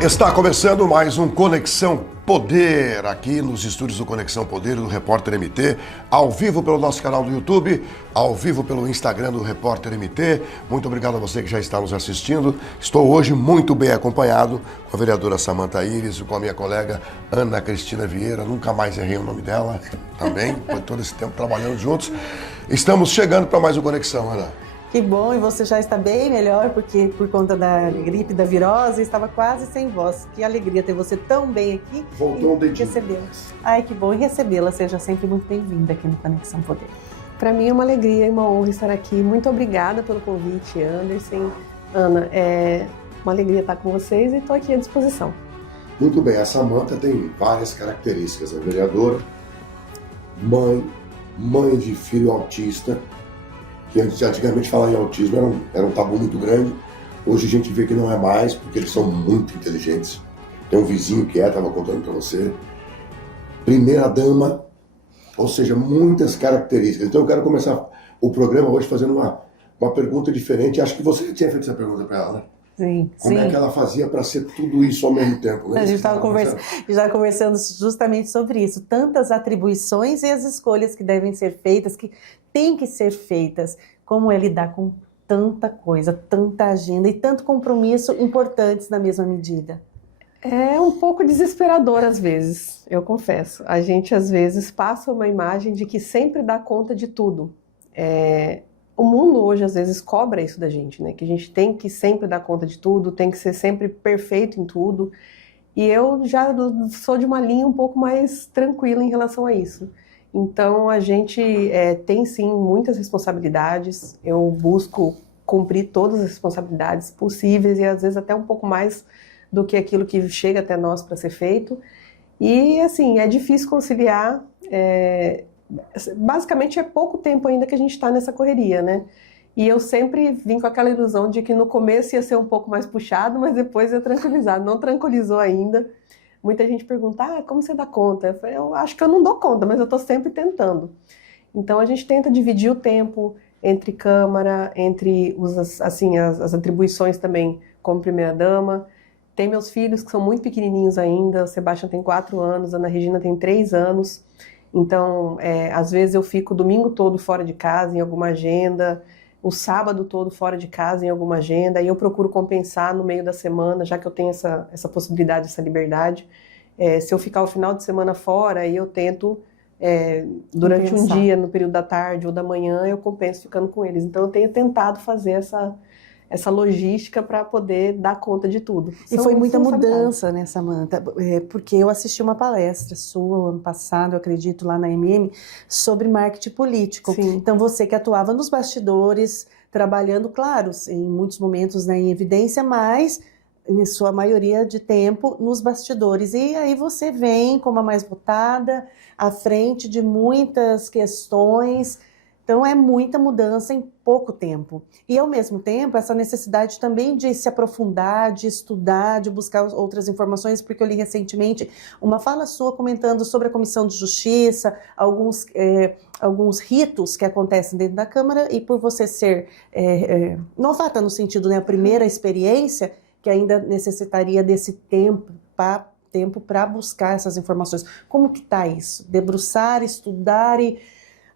Está começando mais um Conexão Poder, aqui nos estúdios do Conexão Poder do Repórter MT, ao vivo pelo nosso canal do YouTube, ao vivo pelo Instagram do Repórter MT. Muito obrigado a você que já está nos assistindo. Estou hoje muito bem acompanhado com a vereadora Samantha Iris e com a minha colega Ana Cristina Vieira, nunca mais errei o nome dela também, por todo esse tempo trabalhando juntos. Estamos chegando para mais um Conexão, Ana. Que bom, e você já está bem melhor, porque por conta da gripe, da virose, estava quase sem voz. Que alegria ter você tão bem aqui. Voltou um dedinho. Recebê-la. Ai, que bom, e recebê-la. Seja sempre muito bem-vinda aqui no Conexão Poder. Para mim é uma alegria e uma honra estar aqui. Muito obrigada pelo convite, Anderson. Ana, é uma alegria estar com vocês e estou aqui à disposição. Muito bem, a Samantha tem várias características. É vereadora, mãe de filho autista, que antigamente falar em autismo era um tabu muito grande. Hoje a gente vê que não é mais, porque eles são muito inteligentes. Tem um vizinho que estava contando para você. Primeira dama, ou seja, muitas características. Então eu quero começar o programa hoje fazendo uma pergunta diferente. Acho que você já tinha feito essa pergunta para ela, né? Sim, Como é que ela fazia para ser tudo isso ao mesmo tempo? Né? A gente estava conversando justamente sobre isso. Tantas atribuições e as escolhas que devem ser feitas, que têm que ser feitas. Como é lidar com tanta coisa, tanta agenda e tanto compromisso importantes na mesma medida? É um pouco desesperador às vezes, eu confesso. A gente às vezes passa uma imagem de que sempre dá conta de tudo. O mundo hoje às vezes cobra isso da gente, né? Que a gente tem que sempre dar conta de tudo, tem que ser sempre perfeito em tudo. E eu já sou de uma linha um pouco mais tranquila em relação a isso. Então a gente tem sim muitas responsabilidades, eu busco cumprir todas as responsabilidades possíveis e às vezes até um pouco mais do que aquilo que chega até nós para ser feito. E assim, é difícil conciliar. Basicamente é pouco tempo ainda que a gente está nessa correria, né? E eu sempre vim com aquela ilusão de que no começo ia ser um pouco mais puxado, mas depois ia tranquilizar. Não tranquilizou ainda. Muita gente pergunta, como você dá conta? Eu falei, eu acho que eu não dou conta, mas eu estou sempre tentando. Então a gente tenta dividir o tempo entre Câmara, entre as atribuições também como primeira-dama. Tem meus filhos que são muito pequenininhos ainda, o Sebastião tem 4 anos, a Ana Regina tem 3 anos. Então, às vezes eu fico o domingo todo fora de casa, em alguma agenda, o sábado todo fora de casa, em alguma agenda, e eu procuro compensar no meio da semana, já que eu tenho essa possibilidade, essa liberdade. Se eu ficar o final de semana fora, aí eu tento, durante um dia, no período da tarde ou da manhã, eu compenso ficando com eles. Então, eu tenho tentado fazer essa logística para poder dar conta de tudo. E foi muita mudança, né, Samantha? Porque eu assisti uma palestra sua ano passado, eu acredito, lá na MM, sobre marketing político. Sim. Então, você que atuava nos bastidores, trabalhando, claro, em muitos momentos, né, em evidência, mas em sua maioria de tempo nos bastidores. E aí você vem como a mais votada, à frente de muitas questões. Então é muita mudança em pouco tempo. E ao mesmo tempo, essa necessidade também de se aprofundar, de estudar, de buscar outras informações, porque eu li recentemente uma fala sua comentando sobre a Comissão de Justiça, alguns ritos que acontecem dentro da Câmara, e por você ser novata no sentido, né, a primeira experiência, que ainda necessitaria desse tempo para buscar essas informações. Como que está isso? Debruçar, estudar e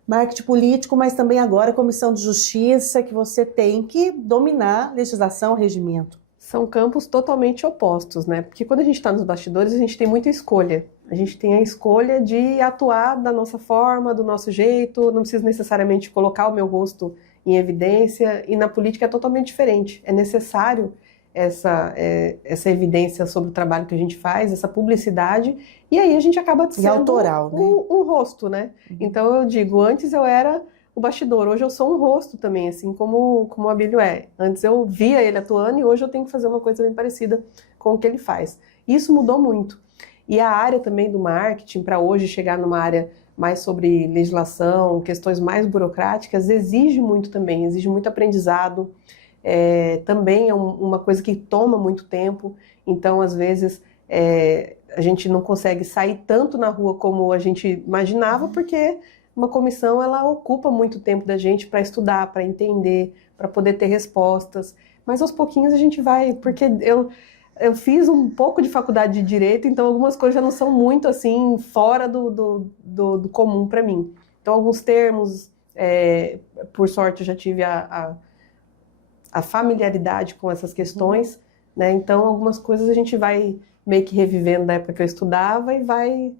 marketing político, mas também agora a Comissão de Justiça, que você tem que dominar legislação, regimento. São campos totalmente opostos, né? Porque quando a gente está nos bastidores, a gente tem muita escolha. A gente tem a escolha de atuar da nossa forma, do nosso jeito, não preciso necessariamente colocar o meu rosto em evidência, e na política é totalmente diferente. É necessário essa evidência sobre o trabalho que a gente faz, essa publicidade, e aí a gente acaba sendo autoral, né? um rosto, né? Então eu digo, antes eu era o bastidor, hoje eu sou um rosto também, assim como o Abílio é. Antes eu via ele atuando e hoje eu tenho que fazer uma coisa bem parecida com o que ele faz. Isso mudou muito. E a área também do marketing, para hoje chegar numa área mais sobre legislação, questões mais burocráticas, exige muito também, exige muito aprendizado. Também é uma coisa que toma muito tempo, então às vezes a gente não consegue sair tanto na rua como a gente imaginava, porque uma comissão ela ocupa muito tempo da gente para estudar, para entender, para poder ter respostas, mas aos pouquinhos a gente vai, porque eu fiz um pouco de faculdade de Direito, então algumas coisas já não são muito assim, fora do comum para mim. Então alguns termos, por sorte eu já tive a familiaridade com essas questões, né? Então algumas coisas a gente vai meio que revivendo da época que eu estudava e vai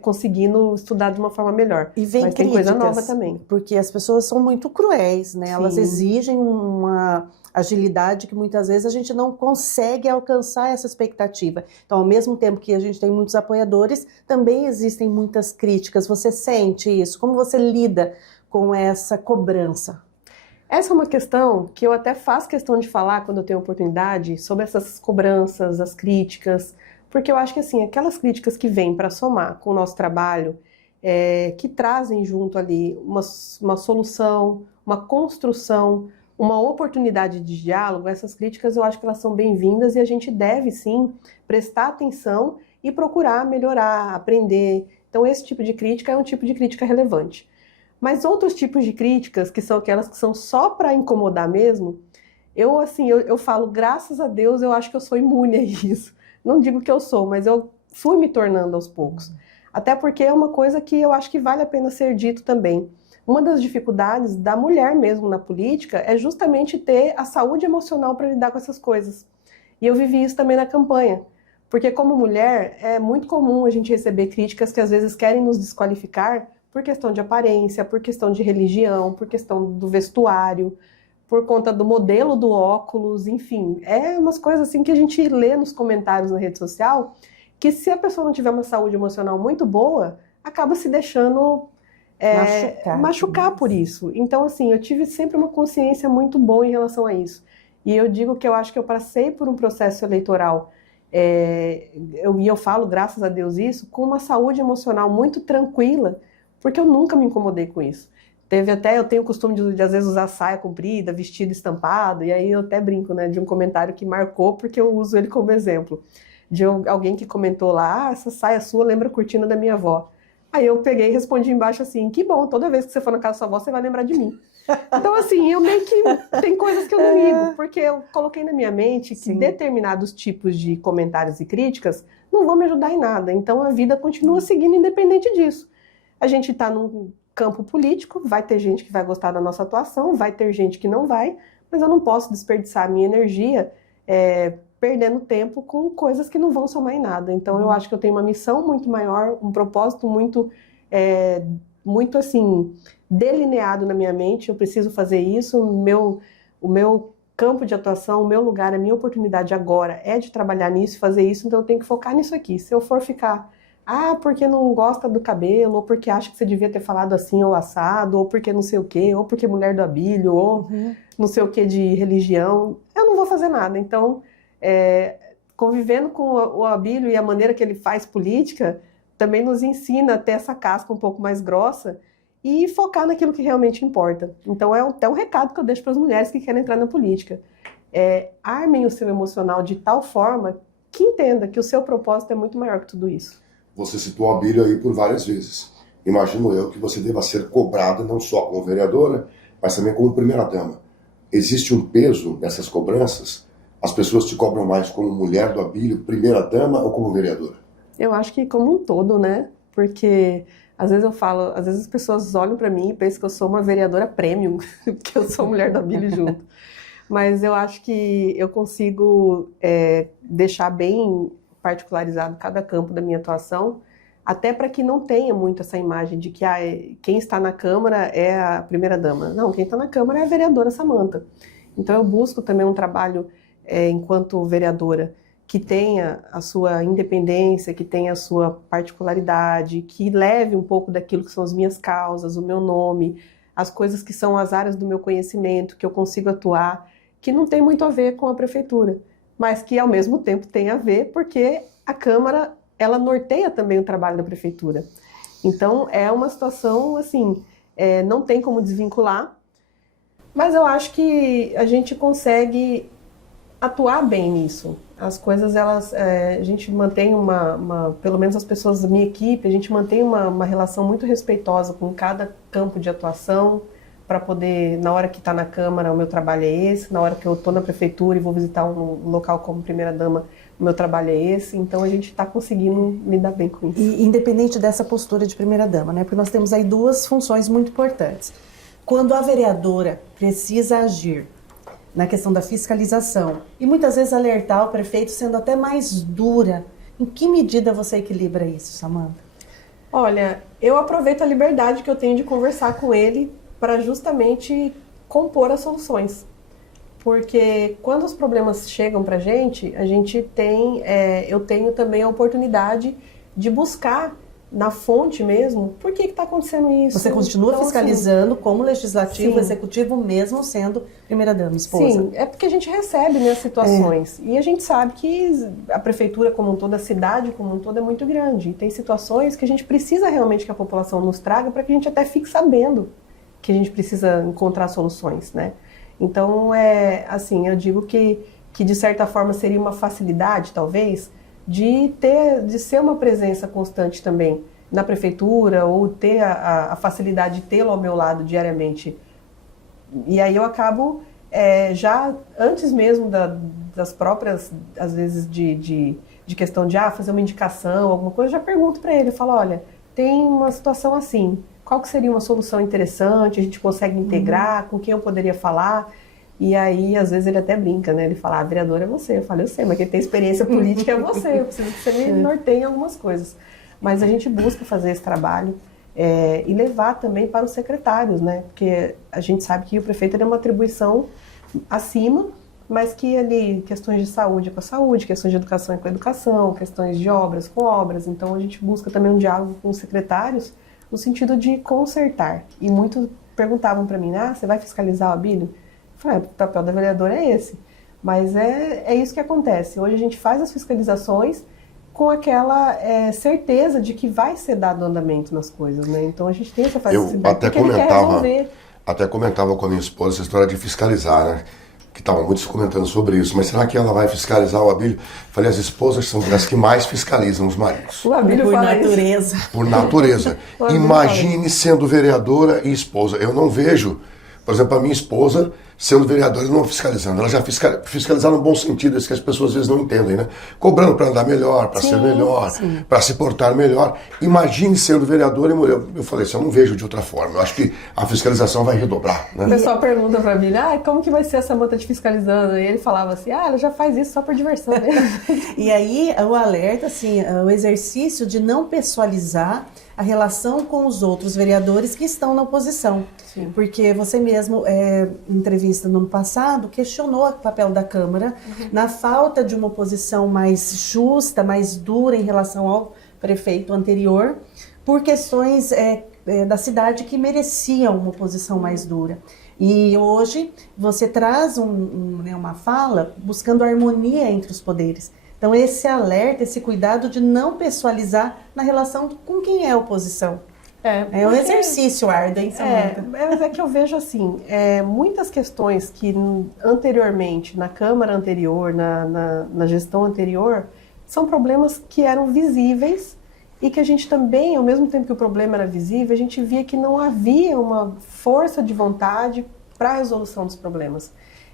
conseguindo estudar de uma forma melhor. E vem Mas tem coisa nova também. Porque as pessoas são muito cruéis, né? Sim. Elas exigem uma agilidade que muitas vezes a gente não consegue alcançar essa expectativa. Então, ao mesmo tempo que a gente tem muitos apoiadores, também existem muitas críticas. Você sente isso? Como você lida com essa cobrança? Essa é uma questão que eu até faço questão de falar quando eu tenho oportunidade sobre essas cobranças, as críticas, porque eu acho que assim, aquelas críticas que vêm para somar com o nosso trabalho, que trazem junto ali uma solução, uma construção, uma oportunidade de diálogo, essas críticas eu acho que elas são bem-vindas e a gente deve sim prestar atenção e procurar melhorar, aprender. Então esse tipo de crítica é um tipo de crítica relevante. Mas outros tipos de críticas, que são aquelas que são só para incomodar mesmo, eu falo, graças a Deus, eu acho que eu sou imune a isso. Não digo que eu sou, mas eu fui me tornando aos poucos. Até porque é uma coisa que eu acho que vale a pena ser dito também. Uma das dificuldades da mulher mesmo na política é justamente ter a saúde emocional para lidar com essas coisas. E eu vivi isso também na campanha. Porque como mulher, é muito comum a gente receber críticas que às vezes querem nos desqualificar por questão de aparência, por questão de religião, por questão do vestuário, por conta do modelo do óculos, enfim. É umas coisas assim que a gente lê nos comentários na rede social, que se a pessoa não tiver uma saúde emocional muito boa, acaba se deixando machucar por isso. Então, assim, eu tive sempre uma consciência muito boa em relação a isso. E eu digo que eu acho que eu passei por um processo eleitoral, eu falo, graças a Deus, isso, com uma saúde emocional muito tranquila, porque eu nunca me incomodei com isso. Eu tenho o costume de às vezes usar saia comprida, vestido estampado, e aí eu até brinco, né, de um comentário que marcou, porque eu uso ele como exemplo. De alguém que comentou lá, essa saia sua lembra a cortina da minha avó. Aí eu peguei e respondi embaixo assim, que bom, toda vez que você for na casa da sua avó, você vai lembrar de mim. Então assim, eu meio que, tem coisas que eu não ligo, porque eu coloquei na minha mente que determinados tipos de comentários e críticas não vão me ajudar em nada. Então a vida continua seguindo independente disso. A gente está num campo político, vai ter gente que vai gostar da nossa atuação, vai ter gente que não vai, mas eu não posso desperdiçar a minha energia perdendo tempo com coisas que não vão somar em nada. Então eu acho que eu tenho uma missão muito maior, um propósito muito assim, delineado na minha mente, eu preciso fazer isso, o meu campo de atuação, o meu lugar, a minha oportunidade agora é de trabalhar nisso, fazer isso, então eu tenho que focar nisso aqui. Se eu for ficar porque não gosta do cabelo, ou porque acha que você devia ter falado assim ou assado, ou porque não sei o quê, ou porque é mulher do Abílio, ou não sei o quê de religião, eu não vou fazer nada. Então, convivendo com o Abílio e a maneira que ele faz política, também nos ensina a ter essa casca um pouco mais grossa e focar naquilo que realmente importa. Então, é até um recado que eu deixo para as mulheres que querem entrar na política. Armem o seu emocional de tal forma que entenda que o seu propósito é muito maior que tudo isso. Você citou o Abílio aí por várias vezes. Imagino eu que você deva ser cobrada não só como vereadora, mas também como primeira-dama. Existe um peso nessas cobranças? As pessoas te cobram mais como mulher do Abílio, primeira-dama ou como vereadora? Eu acho que como um todo, né? Porque às vezes às vezes as pessoas olham para mim e pensam que eu sou uma vereadora premium, porque eu sou mulher do Abílio junto. Mas eu acho que eu consigo deixar bem particularizado cada campo da minha atuação, até para que não tenha muito essa imagem de que quem está na Câmara é a primeira-dama. Não, quem está na Câmara é a vereadora Samanta. Então eu busco também um trabalho, enquanto vereadora, que tenha a sua independência, que tenha a sua particularidade, que leve um pouco daquilo que são as minhas causas, o meu nome, as coisas que são as áreas do meu conhecimento, que eu consigo atuar, que não tem muito a ver com a prefeitura, mas que ao mesmo tempo tem a ver porque a Câmara, ela norteia também o trabalho da prefeitura. Então é uma situação assim, não tem como desvincular, mas eu acho que a gente consegue atuar bem nisso. As coisas, a gente mantém pelo menos as pessoas da minha equipe, a gente mantém uma relação muito respeitosa com cada campo de atuação, para poder, na hora que está na Câmara, o meu trabalho é esse, na hora que eu estou na Prefeitura e vou visitar um local como primeira-dama, o meu trabalho é esse, então a gente está conseguindo lidar bem com isso. E independente dessa postura de primeira-dama, né? Porque nós temos aí duas funções muito importantes. Quando a vereadora precisa agir na questão da fiscalização e muitas vezes alertar o prefeito sendo até mais dura, em que medida você equilibra isso, Samanta? Olha, eu aproveito a liberdade que eu tenho de conversar com ele para justamente compor as soluções. Porque quando os problemas chegam para a gente tem, eu tenho também a oportunidade de buscar na fonte mesmo, por que está acontecendo isso? Você continua então, fiscalizando assim, como legislativo, sim. Executivo, mesmo sendo primeira-dama, esposa? Sim, é porque a gente recebe, né, as situações. E a gente sabe que a prefeitura como um todo, a cidade como um todo é muito grande. E tem situações que a gente precisa realmente que a população nos traga para que a gente até fique sabendo que a gente precisa encontrar soluções, né? Então, assim, eu digo que de certa forma seria uma facilidade, talvez, de ser uma presença constante também na prefeitura ou ter a facilidade de tê-lo ao meu lado diariamente. E aí eu acabo, já antes mesmo das próprias, às vezes, de questão de fazer uma indicação, alguma coisa, eu já pergunto para ele, eu falo, olha, tem uma situação assim, qual que seria uma solução interessante, a gente consegue integrar, com quem eu poderia falar? E aí, às vezes, ele até brinca, né? Ele fala, vereador é você. Eu falo, eu sei, mas quem tem experiência política é você. Eu preciso que você me norteie em algumas coisas. Mas a gente busca fazer esse trabalho e levar também para os secretários, né? Porque a gente sabe que o prefeito tem uma atribuição acima, mas que ali, questões de saúde é com a saúde, questões de educação é com a educação, questões de obras com obras. Então, a gente busca também um diálogo com os secretários no sentido de consertar. E muitos perguntavam para mim, você vai fiscalizar o Abílio? Eu falei, o papel da vereadora é esse. Mas é isso que acontece. Hoje a gente faz as fiscalizações com aquela certeza de que vai ser dado andamento nas coisas, né? Então a gente tem essa facilidade, porque ele quer resolver. Até comentava com a minha esposa essa história de fiscalizar, né? Que estavam muitos comentando sobre isso. Mas será que ela vai fiscalizar o Abílio? Falei, as esposas são as que mais fiscalizam os maridos. O Abílio por fala natureza. Isso. Por natureza. Imagine sendo vereadora e esposa. Eu não vejo, por exemplo, a minha esposa sendo vereadora e não fiscalizando. Ela já fiscalizar no bom sentido, isso que as pessoas às vezes não entendem, né? Cobrando para andar melhor, para ser melhor, para se portar melhor. Imagine sendo vereadora e mulher. Eu falei assim, eu não vejo de outra forma. Eu acho que a fiscalização vai redobrar, né? O pessoal pergunta para mim, como que vai ser essa Samanta te fiscalizando? E ele falava assim, ela já faz isso só por diversão, né? E aí, o alerta, assim, o exercício de não pessoalizar a relação com os outros vereadores que estão na oposição. Sim. Porque você mesmo, em entrevista no ano passado, questionou o papel da Câmara na falta de uma oposição mais justa, mais dura em relação ao prefeito anterior, por questões da cidade que mereciam uma oposição mais dura. E hoje você traz uma fala buscando harmonia entre os poderes. Então esse alerta, esse cuidado de não pessoalizar na relação com quem é a oposição. É um exercício árduo, hein, Samanta? Mas é que eu vejo assim, muitas questões que anteriormente, na Câmara anterior, na gestão anterior, são problemas que eram visíveis e que a gente também, ao mesmo tempo que o problema era visível, a gente via que não havia uma força de vontade para a resolução dos problemas.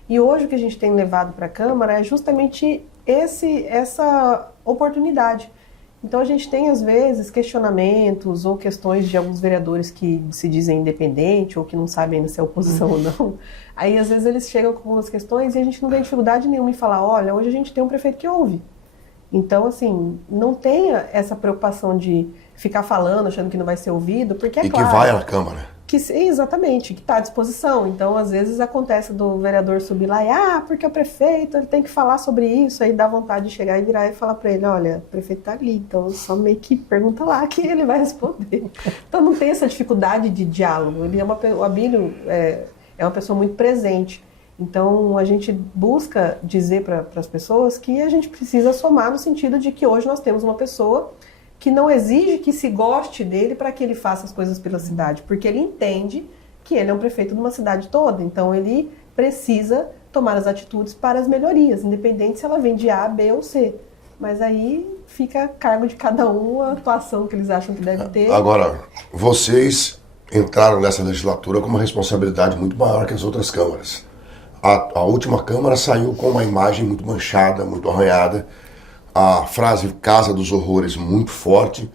E hoje o que a gente tem levado para a Câmara é justamente essa oportunidade. Então a gente tem às vezes questionamentos ou questões de alguns vereadores que se dizem independentes ou que não sabem ainda se é oposição ou não. Aí às vezes eles chegam com algumas questões e a gente não tem dificuldade nenhuma em falar, olha, hoje a gente tem um prefeito que ouve. Então assim, não tenha essa preocupação de ficar falando, achando que não vai ser ouvido, porque é claro. E que vai à Câmara. Exatamente, que está à disposição. Então, às vezes, acontece do vereador subir lá e, porque o prefeito ele tem que falar sobre isso, aí dá vontade de chegar e virar e falar para ele, olha, o prefeito está ali, então só meio que pergunta lá que ele vai responder. Então, não tem essa dificuldade de diálogo. O Abílio é uma pessoa muito presente. Então, a gente busca dizer para as pessoas que a gente precisa somar no sentido de que hoje nós temos uma pessoa que não exige que se goste dele para que ele faça as coisas pela cidade, porque ele entende que ele é um prefeito de uma cidade toda, então ele precisa tomar as atitudes para as melhorias, independente se ela vem de A, B ou C. Mas aí fica a cargo de cada um a atuação que eles acham que deve ter. Agora, vocês entraram nessa legislatura com uma responsabilidade muito maior que as outras câmaras. A última Câmara saiu com uma imagem muito manchada, muito arranhada, a frase Casa dos Horrores muito forte,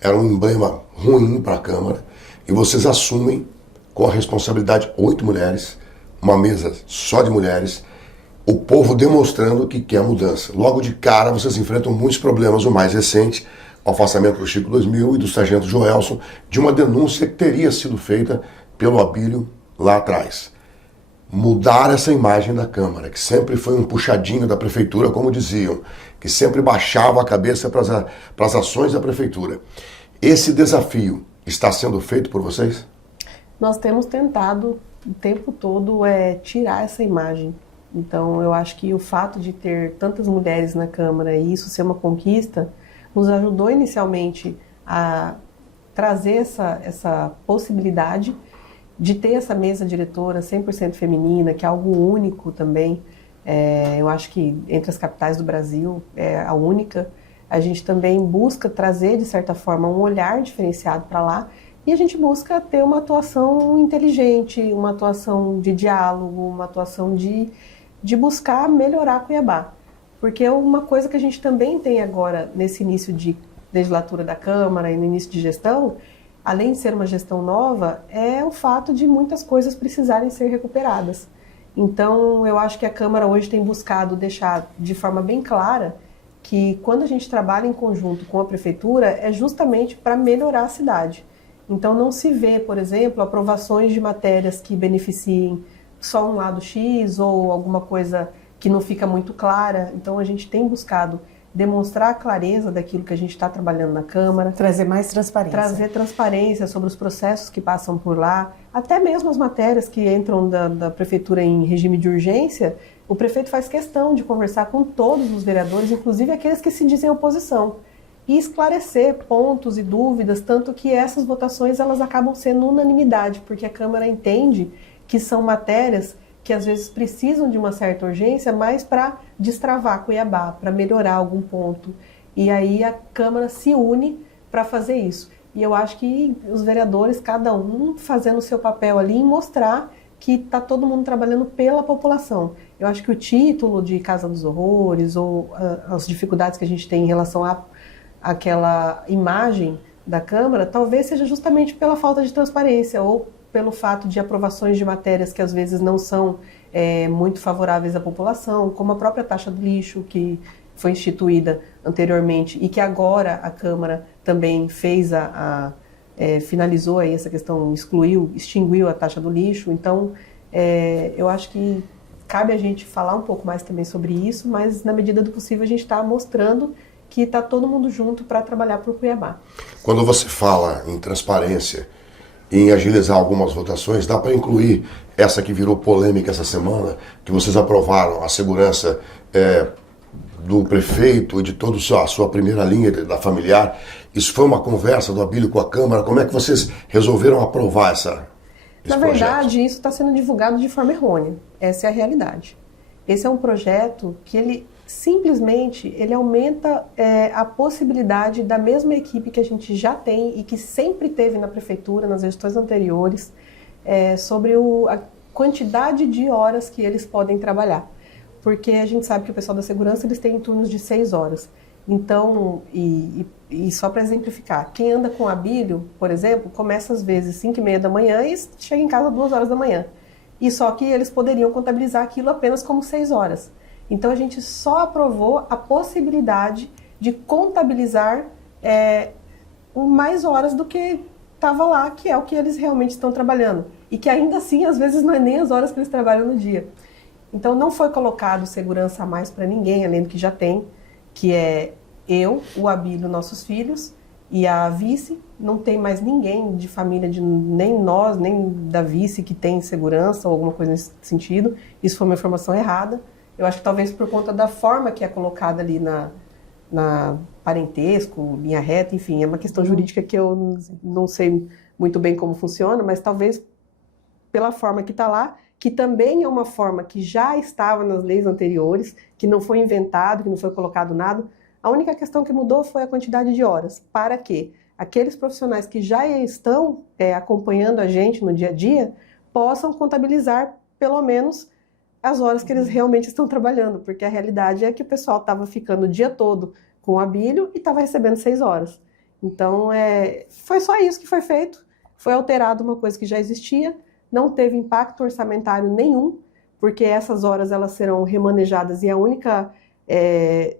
era um emblema ruim para a Câmara, e vocês assumem com a responsabilidade 8 mulheres, uma mesa só de mulheres, o povo demonstrando que quer mudança. Logo de cara vocês enfrentam muitos problemas, o mais recente, o afastamento do Chico 2000 e do sargento Joelson, de uma denúncia que teria sido feita pelo Abílio lá atrás. Mudar essa imagem da Câmara, que sempre foi um puxadinho da Prefeitura, como diziam, que sempre baixava a cabeça para as ações da Prefeitura. Esse desafio está sendo feito por vocês? Nós temos tentado o tempo todo tirar essa imagem. Então, eu acho que o fato de ter tantas mulheres na Câmara e isso ser uma conquista, nos ajudou inicialmente a trazer essa possibilidade de ter essa mesa diretora 100% feminina, que é algo único também. Eu acho que entre as capitais do Brasil é a única. A gente também busca trazer, de certa forma, um olhar diferenciado para lá, e a gente busca ter uma atuação inteligente, uma atuação de diálogo, uma atuação de buscar melhorar Cuiabá. Porque uma coisa que a gente também tem agora, nesse início de legislatura da Câmara e no início de gestão, além de ser uma gestão nova, é o fato de muitas coisas precisarem ser recuperadas. Então, eu acho que a Câmara hoje tem buscado deixar de forma bem clara que quando a gente trabalha em conjunto com a Prefeitura, é justamente para melhorar a cidade. Então, não se vê, por exemplo, aprovações de matérias que beneficiem só um lado X ou alguma coisa que não fica muito clara. Então, a gente tem buscado demonstrar a clareza daquilo que a gente está trabalhando na Câmara. Trazer mais transparência. Trazer transparência sobre os processos que passam por lá. Até mesmo as matérias que entram da Prefeitura em regime de urgência, o prefeito faz questão de conversar com todos os vereadores, inclusive aqueles que se dizem oposição, e esclarecer pontos e dúvidas, tanto que essas votações elas acabam sendo unanimidade, porque a Câmara entende que são matérias que às vezes precisam de uma certa urgência, mas para destravar Cuiabá, para melhorar algum ponto. E aí a Câmara se une para fazer isso. E eu acho que os vereadores, cada um fazendo o seu papel ali, em mostrar que está todo mundo trabalhando pela população. Eu acho que o título de Casa dos Horrores, ou as dificuldades que a gente tem em relação àquela imagem da Câmara, talvez seja justamente pela falta de transparência, ou pelo fato de aprovações de matérias que às vezes não são muito favoráveis à população, como a própria taxa do lixo, que foi instituída anteriormente e que agora a Câmara também fez finalizou aí essa questão, extinguiu a taxa do lixo. Então, eu acho que cabe a gente falar um pouco mais também sobre isso, mas na medida do possível a gente está mostrando que está todo mundo junto para trabalhar por Cuiabá. Quando você fala em transparência, em agilizar algumas votações, dá para incluir essa que virou polêmica essa semana, que vocês aprovaram a segurança do prefeito e de toda a sua primeira linha da familiar. Isso foi uma conversa do Abílio com a Câmara? Como é que vocês resolveram aprovar esse Na verdade, isso está sendo divulgado de forma errônea. Essa é a realidade. Esse é um projeto que ele simplesmente aumenta a possibilidade da mesma equipe que a gente já tem e que sempre teve na Prefeitura, nas gestões anteriores, sobre a quantidade de horas que eles podem trabalhar. Porque a gente sabe que o pessoal da segurança eles têm turnos de 6 horas. Então, e só para exemplificar, quem anda com Abílio, por exemplo, começa às vezes 5h30 da manhã e chega em casa 2 horas da manhã. E só que eles poderiam contabilizar aquilo apenas como 6 horas. Então a gente só aprovou a possibilidade de contabilizar mais horas do que estava lá, que é o que eles realmente estão trabalhando. E que ainda assim, às vezes, não é nem as horas que eles trabalham no dia. Então não foi colocado segurança a mais para ninguém, além do que já tem, que é eu, o Abílio, nossos filhos e a vice. Não tem mais ninguém de família, nem nós, nem da vice que tem segurança ou alguma coisa nesse sentido. Isso foi uma informação errada. Eu acho que talvez por conta da forma que é colocada ali na parentesco, linha reta, enfim, é uma questão jurídica que eu não sei muito bem como funciona, mas talvez pela forma que está lá, que também é uma forma que já estava nas leis anteriores, que não foi inventado, que não foi colocado nada. A única questão que mudou foi a quantidade de horas. Para quê? aqueles profissionais que já estão acompanhando a gente no dia a dia possam contabilizar pelo menos as horas que eles realmente estão trabalhando, porque a realidade é que o pessoal estava ficando o dia todo com o Abílio e estava recebendo 6 horas. Então, foi só isso que foi feito, foi alterado uma coisa que já existia, não teve impacto orçamentário nenhum, porque essas horas elas serão remanejadas e a única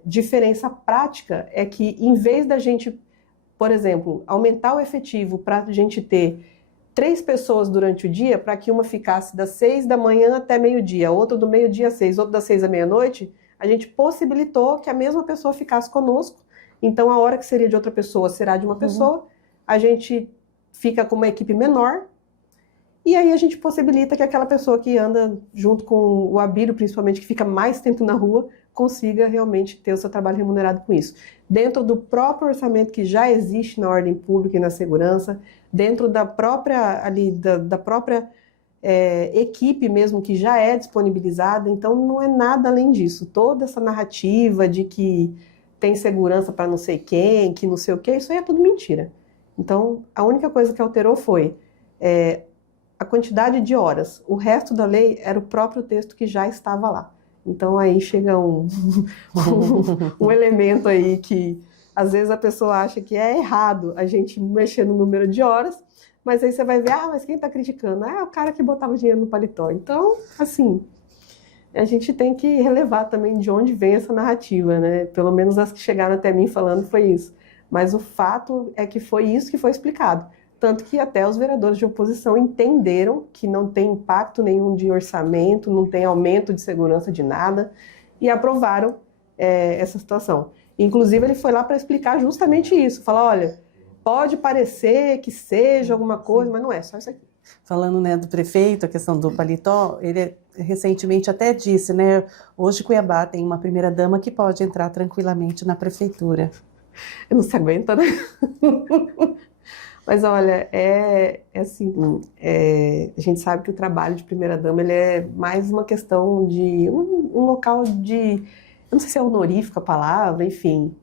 diferença prática é que, em vez da gente, por exemplo, aumentar o efetivo para a gente ter 3 pessoas durante o dia, para que uma ficasse das 6 da manhã até meio-dia, outra do meio-dia às 6, outra das 6 à meia-noite, a gente possibilitou que a mesma pessoa ficasse conosco. Então, a hora que seria de outra pessoa será de uma pessoa, a gente fica com uma equipe menor, e aí a gente possibilita que aquela pessoa que anda junto com o Abílio, principalmente, que fica mais tempo na rua, consiga realmente ter o seu trabalho remunerado com isso. Dentro do próprio orçamento que já existe na ordem pública e na segurança, dentro da própria, equipe mesmo que já é disponibilizada, então não é nada além disso. Toda essa narrativa de que tem segurança para não sei quem, que não sei o quê, isso aí é tudo mentira. Então, a única coisa que alterou foi a quantidade de horas. O resto da lei era o próprio texto que já estava lá. Então, aí chega um elemento aí que, às vezes, a pessoa acha que é errado a gente mexer no número de horas, mas aí você vai ver, mas quem está criticando? É o cara que botava dinheiro no paletó. Então, assim, a gente tem que relevar também de onde vem essa narrativa, né? Pelo menos as que chegaram até mim falando foi isso. Mas o fato é que foi isso que foi explicado. Tanto que até os vereadores de oposição entenderam que não tem impacto nenhum de orçamento, não tem aumento de segurança de nada, e aprovaram essa situação. Inclusive, ele foi lá para explicar justamente isso. Falar, olha, pode parecer que seja alguma coisa, mas não é, só isso aqui. Falando, né, do prefeito, a questão do paletó, ele recentemente até disse, né, hoje Cuiabá tem uma primeira-dama que pode entrar tranquilamente na prefeitura. Não se aguenta, né? Mas olha, assim, a gente sabe que o trabalho de primeira-dama ele é mais uma questão de um local de, eu não sei se é honorífica a palavra, enfim,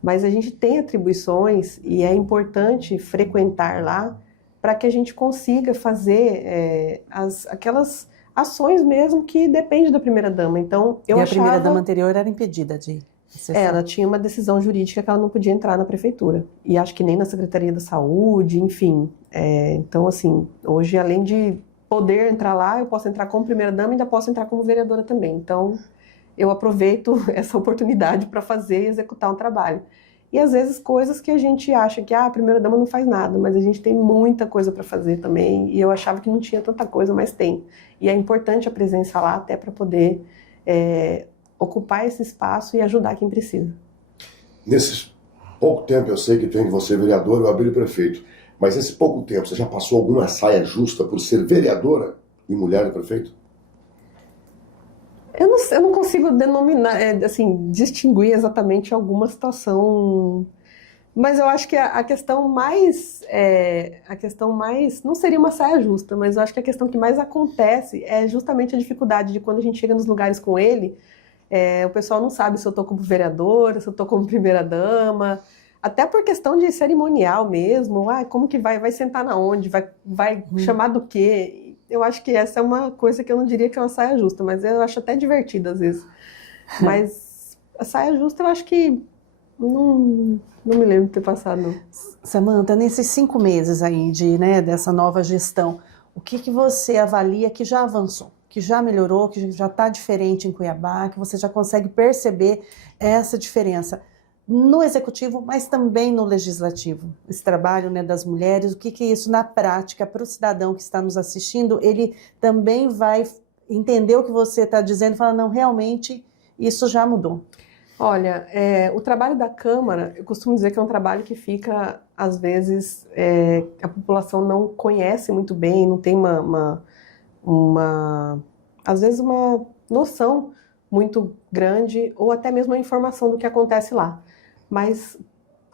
mas a gente tem atribuições e é importante frequentar lá para que a gente consiga fazer aquelas ações mesmo que dependem da primeira-dama. Então, eu achava... a primeira-dama anterior era impedida de... Ela tinha uma decisão jurídica que ela não podia entrar na prefeitura. E acho que nem na Secretaria da Saúde, enfim. Então, assim, hoje, além de poder entrar lá, eu posso entrar como primeira-dama e ainda posso entrar como vereadora também. Então, eu aproveito essa oportunidade para fazer e executar um trabalho. E, às vezes, coisas que a gente acha que a primeira-dama não faz nada, mas a gente tem muita coisa para fazer também. E eu achava que não tinha tanta coisa, mas tem. E é importante a presença lá até para poder... ocupar esse espaço e ajudar quem precisa. Nesse pouco tempo, eu sei que tem você vereador e o Abílio prefeito, mas nesse pouco tempo, você já passou alguma saia justa por ser vereadora e mulher do prefeito? Eu não consigo denominar, assim, distinguir exatamente alguma situação, mas eu acho que a questão mais, não seria uma saia justa, mas eu acho que a questão que mais acontece é justamente a dificuldade de quando a gente chega nos lugares com ele, o pessoal não sabe se eu estou como vereadora, se eu estou como primeira-dama, até por questão de cerimonial mesmo, como que vai sentar na onde, vai chamar do quê? Eu acho que essa é uma coisa que eu não diria que é uma saia justa, mas eu acho até divertida às vezes. Mas a saia justa eu acho que não me lembro de ter passado, não. Samanta, nesses 5 meses aí dessa nova gestão, o que você avalia que já avançou? Que já melhorou, que já está diferente em Cuiabá, que você já consegue perceber essa diferença no executivo, mas também no legislativo. Esse trabalho das mulheres, o que é isso na prática para o cidadão que está nos assistindo, ele também vai entender o que você está dizendo e falar, não, realmente isso já mudou. Olha, o trabalho da Câmara, eu costumo dizer que é um trabalho que fica, às vezes, a população não conhece muito bem, não tem às vezes uma noção muito grande ou até mesmo a informação do que acontece lá. Mas,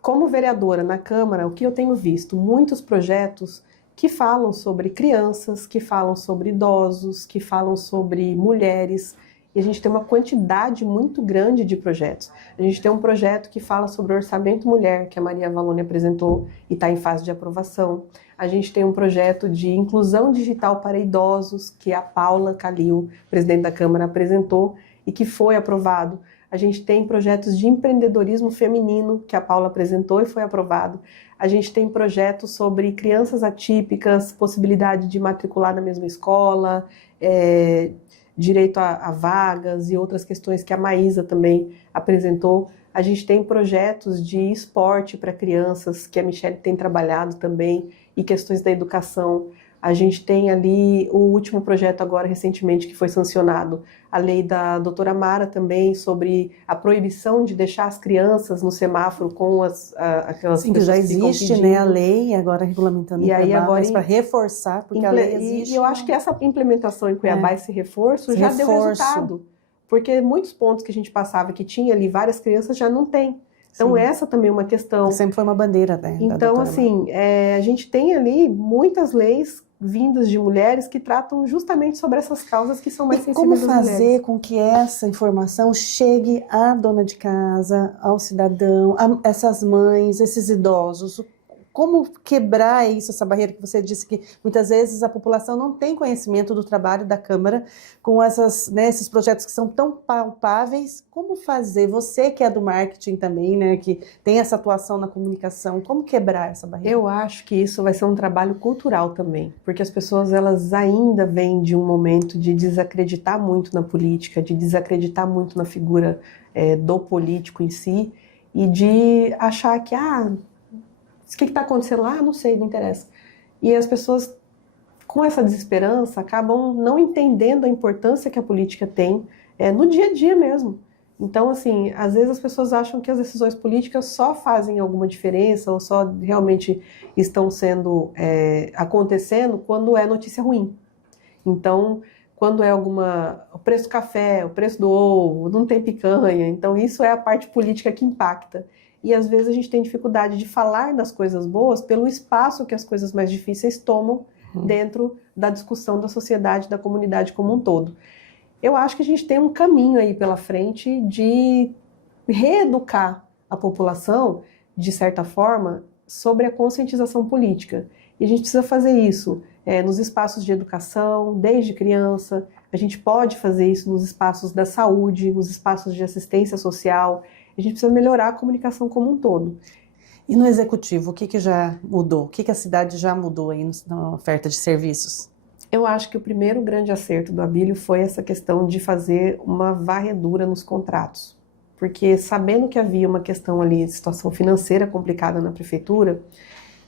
como vereadora na Câmara, o que eu tenho visto? Muitos projetos que falam sobre crianças, que falam sobre idosos, que falam sobre mulheres. E a gente tem uma quantidade muito grande de projetos. A gente tem um projeto que fala sobre orçamento mulher, que a Maria Valone apresentou e está em fase de aprovação. A gente tem um projeto de inclusão digital para idosos, que a Paula Calil, presidente da Câmara, apresentou e que foi aprovado. A gente tem projetos de empreendedorismo feminino, que a Paula apresentou e foi aprovado. A gente tem projetos sobre crianças atípicas, possibilidade de matricular na mesma escola, direito a vagas e outras questões que a Maísa também apresentou. A gente tem projetos de esporte para crianças, que a Michelle tem trabalhado também, e questões da educação. A gente tem ali o último projeto agora, recentemente, que foi sancionado, a lei da doutora Mara também, sobre a proibição de deixar as crianças no semáforo com aquelas Sim, que já existe, né, a lei, agora regulamentando e aí agora mas para reforçar, porque a lei existe. E eu acho que essa implementação em Cuiabá, esse reforço, já deu resultado. Porque muitos pontos que a gente passava que tinha ali várias crianças já não tem. Então, essa também é uma questão. Sempre foi uma bandeira, né? Então, assim, a gente tem ali muitas leis vindas de mulheres que tratam justamente sobre essas causas que são mais sensíveis às mulheres. Como fazer com que essa informação chegue à dona de casa, ao cidadão, a essas mães, esses idosos? Como quebrar isso, essa barreira que você disse que muitas vezes a população não tem conhecimento do trabalho da Câmara com esses projetos que são tão palpáveis? Como fazer? Você que é do marketing também, né, que tem essa atuação na comunicação, como quebrar essa barreira? Eu acho que isso vai ser um trabalho cultural também, porque as pessoas elas ainda vêm de um momento de desacreditar muito na política, de desacreditar muito na figura do político em si e de achar que o que está acontecendo lá? Não sei, não interessa. E as pessoas, com essa desesperança, acabam não entendendo a importância que a política tem no dia a dia mesmo. Então, assim, às vezes as pessoas acham que as decisões políticas só fazem alguma diferença ou só realmente estão acontecendo quando é notícia ruim. Então, quando é o preço do café, o preço do ovo, não tem picanha. Então, isso é a parte política que impacta. E às vezes a gente tem dificuldade de falar das coisas boas pelo espaço que as coisas mais difíceis tomam dentro da discussão da sociedade, da comunidade como um todo. Eu acho que a gente tem um caminho aí pela frente de reeducar a população, de certa forma, sobre a conscientização política. E a gente precisa fazer isso nos espaços de educação, desde criança. A gente pode fazer isso nos espaços da saúde, nos espaços de assistência social. A gente precisa melhorar a comunicação como um todo. E no executivo, o que já mudou? O que a cidade já mudou aí na oferta de serviços? Eu acho que o primeiro grande acerto do Abílio foi essa questão de fazer uma varredura nos contratos. Porque sabendo que havia uma questão ali de situação financeira complicada na prefeitura,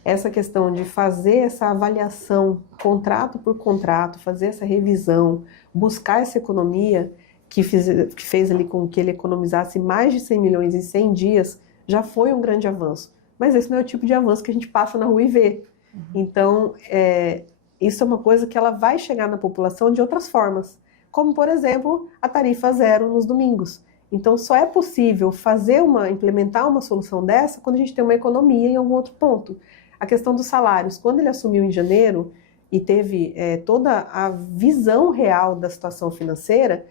essa questão de fazer essa avaliação, contrato por contrato, fazer essa revisão, buscar essa economia, que fez ali com que ele economizasse mais de 100 milhões em 100 dias, já foi um grande avanço. Mas esse não é o tipo de avanço que a gente passa na rua e vê. Então, isso é uma coisa que ela vai chegar na população de outras formas. Como, por exemplo, a tarifa zero nos domingos. Então, só é possível implementar uma solução dessa quando a gente tem uma economia em algum outro ponto. A questão dos salários. Quando ele assumiu em janeiro e teve toda a visão real da situação financeira,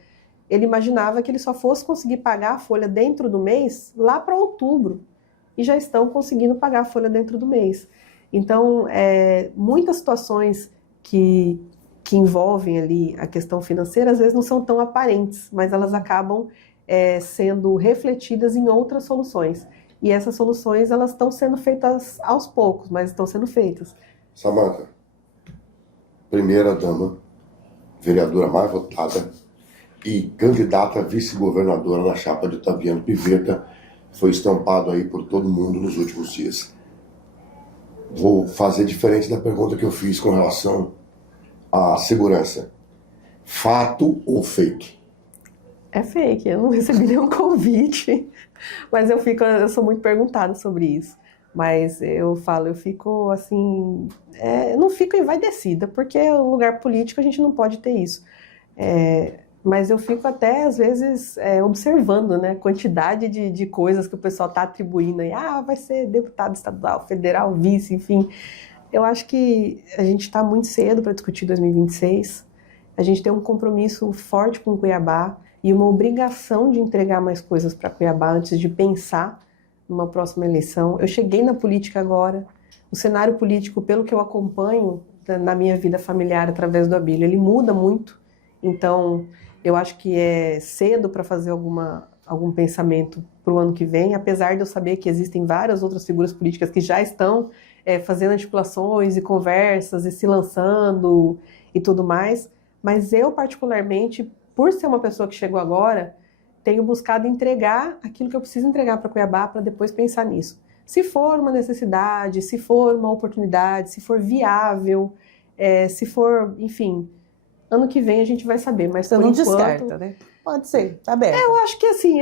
ele imaginava que ele só fosse conseguir pagar a folha dentro do mês lá para outubro. E já estão conseguindo pagar a folha dentro do mês. Então, muitas situações que envolvem ali a questão financeira, às vezes não são tão aparentes, mas elas acabam sendo refletidas em outras soluções. E essas soluções, elas estão sendo feitas aos poucos, mas estão sendo feitas. Samanta, primeira dama, vereadora mais votada, e candidata a vice-governadora na chapa de Otaviano Pivetta, foi estampado aí por todo mundo nos últimos dias. Vou fazer diferente da pergunta que eu fiz com relação à segurança. Fato ou fake? É fake, eu não recebi nenhum convite, mas eu sou muito perguntada sobre isso. Mas eu fico assim, não fico envaidecida, porque no lugar político a gente não pode ter isso. Mas eu fico até, às vezes, observando, né, a quantidade de coisas que o pessoal está atribuindo aí. Vai ser deputado estadual, federal, vice, enfim. Eu acho que a gente está muito cedo para discutir 2026. A gente tem um compromisso forte com Cuiabá. e uma obrigação de entregar mais coisas para Cuiabá antes de pensar numa próxima eleição. Eu cheguei na política agora, o cenário político, pelo que eu acompanho na minha vida familiar através do Abílio, ele muda muito, então eu acho que é cedo para fazer algum pensamento para o ano que vem, apesar de eu saber que existem várias outras figuras políticas que já estão fazendo articulações e conversas e se lançando e tudo mais, mas eu particularmente, por ser uma pessoa que chegou agora, tenho buscado entregar aquilo que eu preciso entregar para Cuiabá para depois pensar nisso. Se for uma necessidade, se for uma oportunidade, se for viável, se for, enfim, ano que vem a gente vai saber, mas Você por não enquanto... descarta, né? Pode ser, tá aberto. Eu acho que assim,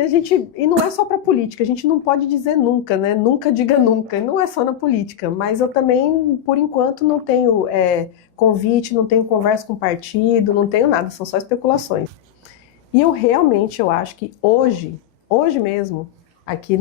e não é só para política, a gente não pode dizer nunca, né? Nunca diga nunca, não é só na política, mas eu também, por enquanto, não tenho convite, não tenho conversa com partido, não tenho nada, são só especulações. E eu acho que hoje mesmo, aqui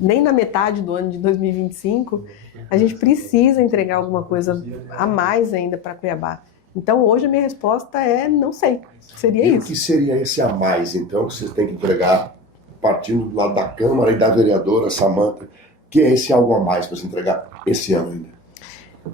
nem na metade do ano de 2025, a gente precisa entregar alguma coisa a mais ainda para Cuiabá. Então, hoje a minha resposta é não sei. Seria E isso. o que seria esse a mais, então, que vocês têm que entregar, partindo do lado da Câmara e da vereadora Samantha, que é esse algo a mais para se entregar esse ano ainda?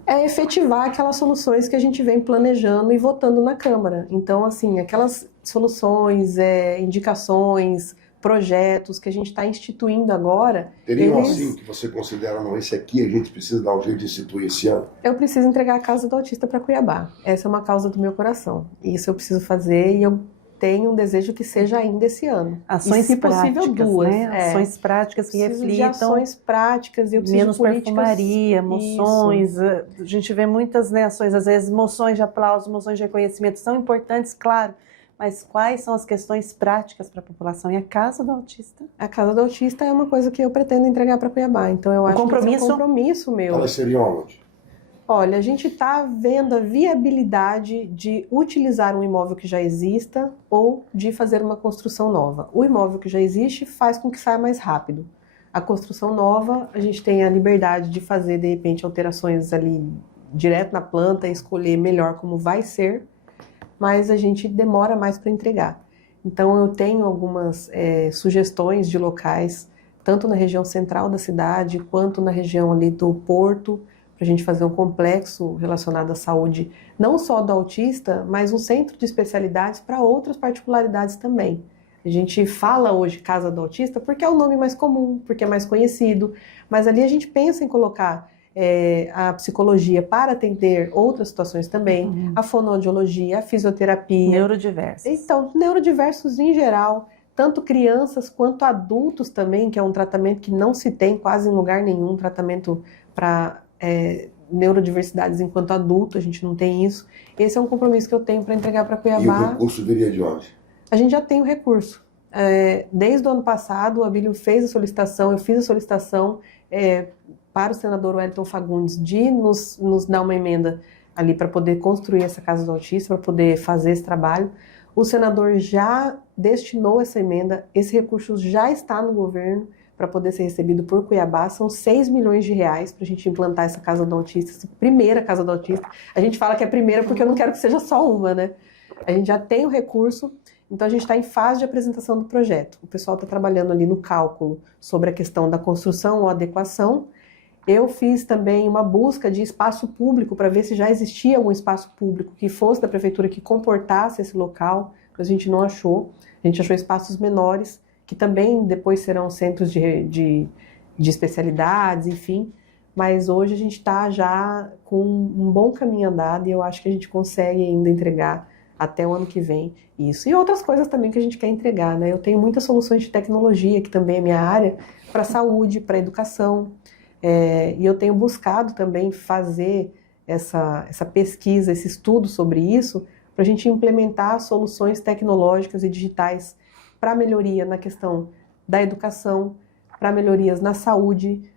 É efetivar aquelas soluções que a gente vem planejando e votando na Câmara. Então, assim, aquelas soluções, indicações, projetos que a gente está instituindo agora... Teriam assim que você considera, não, esse aqui a gente precisa dar um jeito de instituir esse ano? Eu preciso entregar a Casa do Autista para Cuiabá. Essa é uma causa do meu coração. Isso eu preciso fazer e eu tenho um desejo que seja ainda esse ano. Ações e, se práticas, possível, duas. né? Ações práticas que preciso reflitam. de ações práticas e eu preciso menos de políticas... perfumaria, moções. Isso. A gente vê muitas ações, às vezes moções de aplauso, moções de reconhecimento são importantes, claro, mas quais são as questões práticas para a população? E a Casa do Autista? A Casa do Autista é uma coisa que eu pretendo entregar para Cuiabá, então eu acho que esse é um compromisso meu. Elas seriam onde? Olha, a gente está vendo a viabilidade de utilizar um imóvel que já exista ou de fazer uma construção nova. O imóvel que já existe faz com que saia mais rápido. A construção nova, a gente tem a liberdade de fazer, de repente, alterações ali direto na planta, escolher melhor como vai ser, mas a gente demora mais para entregar. Então eu tenho algumas sugestões de locais, tanto na região central da cidade, quanto na região ali do Porto, para a gente fazer um complexo relacionado à saúde, não só do autista, mas um centro de especialidades para outras particularidades também. A gente fala hoje Casa do Autista porque é o nome mais comum, porque é mais conhecido, mas ali a gente pensa em colocar a psicologia para atender outras situações também, a fonoaudiologia, a fisioterapia. Neurodiversos. Então, neurodiversos em geral, tanto crianças quanto adultos também, que é um tratamento que não se tem quase em lugar nenhum, tratamento para neurodiversidades enquanto adulto, a gente não tem isso. Esse é um compromisso que eu tenho para entregar para Cuiabá. E o recurso viria de onde? A gente já tem o recurso. Desde o ano passado, o Abílio fez a solicitação, eu fiz a solicitação para o senador Wellington Fagundes de nos dar uma emenda ali para poder construir essa Casa do Autista, para poder fazer esse trabalho. O senador já destinou essa emenda, esse recurso já está no governo para poder ser recebido por Cuiabá, são 6 milhões de reais para a gente implantar essa Casa do Autista, essa primeira Casa do Autista. A gente fala que é a primeira porque eu não quero que seja só uma, né? A gente já tem o recurso, então a gente está em fase de apresentação do projeto. O pessoal está trabalhando ali no cálculo sobre a questão da construção ou adequação. Eu fiz também uma busca de espaço público para ver se já existia algum espaço público que fosse da prefeitura que comportasse esse local, mas a gente não achou. A gente achou espaços menores, que também depois serão centros de especialidades, enfim. Mas hoje a gente está já com um bom caminho andado e eu acho que a gente consegue ainda entregar até o ano que vem isso. E outras coisas também que a gente quer entregar, né? Eu tenho muitas soluções de tecnologia, que também é minha área, para a saúde, para a educação. E eu tenho buscado também fazer essa pesquisa, esse estudo sobre isso, para a gente implementar soluções tecnológicas e digitais para melhoria na questão da educação, para melhorias na saúde,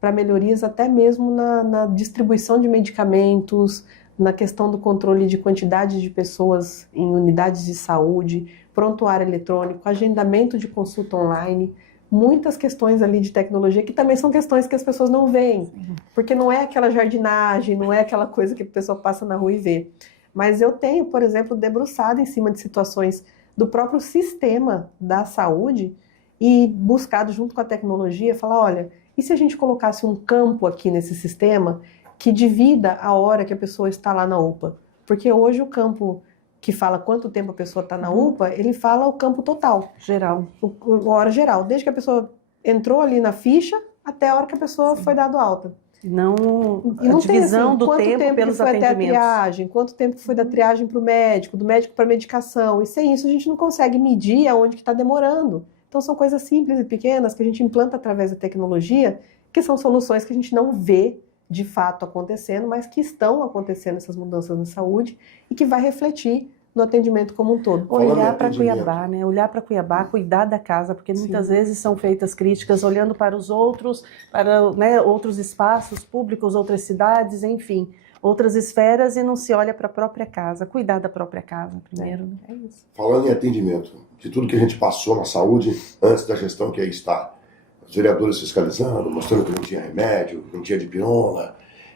para melhorias até mesmo na distribuição de medicamentos, na questão do controle de quantidade de pessoas em unidades de saúde, prontuário eletrônico, agendamento de consulta online, muitas questões ali de tecnologia que também são questões que as pessoas não veem, porque não é aquela jardinagem, não é aquela coisa que a pessoa passa na rua e vê. Mas eu tenho, por exemplo, debruçado em cima de situações do próprio sistema da saúde e buscado junto com a tecnologia, falar, olha, e se a gente colocasse um campo aqui nesse sistema que divida a hora que a pessoa está lá na UPA? Porque hoje o campo que fala quanto tempo a pessoa está na UPA, ele fala o campo total. Geral. A hora geral, desde que a pessoa entrou ali na ficha até a hora que a pessoa foi dado alta. Não, E não a divisão tem, assim, do quanto tempo pelos que foi até a atendimentos. triagem, quanto tempo que foi da triagem para o médico, do médico para a medicação. E sem isso a gente não consegue medir aonde que está demorando. Então são coisas simples e pequenas que a gente implanta através da tecnologia, que são soluções que a gente não vê de fato acontecendo, mas que estão acontecendo essas mudanças na saúde e que vai refletir no atendimento como um todo. Olhar para Cuiabá, né? Olhar para Cuiabá, cuidar da casa, porque muitas vezes são feitas críticas olhando para os outros, para, né, outros espaços públicos, outras cidades, enfim, outras esferas, e não se olha para a própria casa. Cuidar da própria casa primeiro. É isso. Falando em atendimento, de tudo que a gente passou na saúde antes da gestão que aí está, os vereadores fiscalizando, mostrando que não tinha remédio, não tinha dipirona,